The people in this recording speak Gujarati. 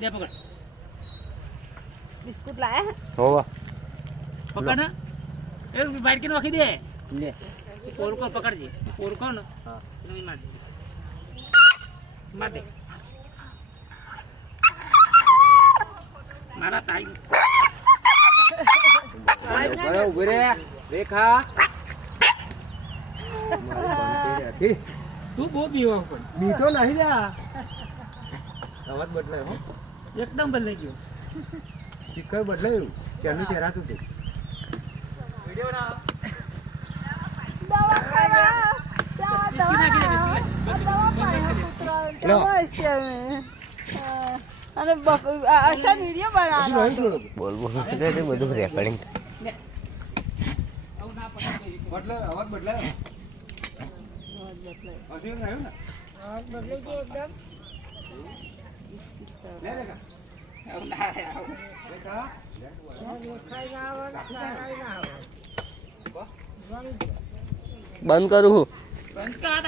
લે પકડ બિસ્કુટ લાયા હોવા પકડ ને એ બાઈટ કે નાખી દે લે પોરકો પકડજે પોરકો ને હા નહીં માર દે મારા તાઈ ભાઈ ઉભી રે રેખા તું બહુ પીવા પણ બીતો નહીં લે અવાજ બદલાયો હો એકદમ બદલાઈ ગયો સ્પીકર બદલાયું ત્યાંનું ચહેરાતું તે વિડિયો ના દવા ખાવા દવા અને અસર વિડીયો બનાવવાનો બોલ બોલ બધું રેકોર્ડિંગ આવું ના પકડ બદલાયો અવાજ બદલાયો હજી રહ્યું ને બદલાઈ ગયો એકદમ લે રેખા આવું ના આવું રેખા બંધ કરું બંધ કર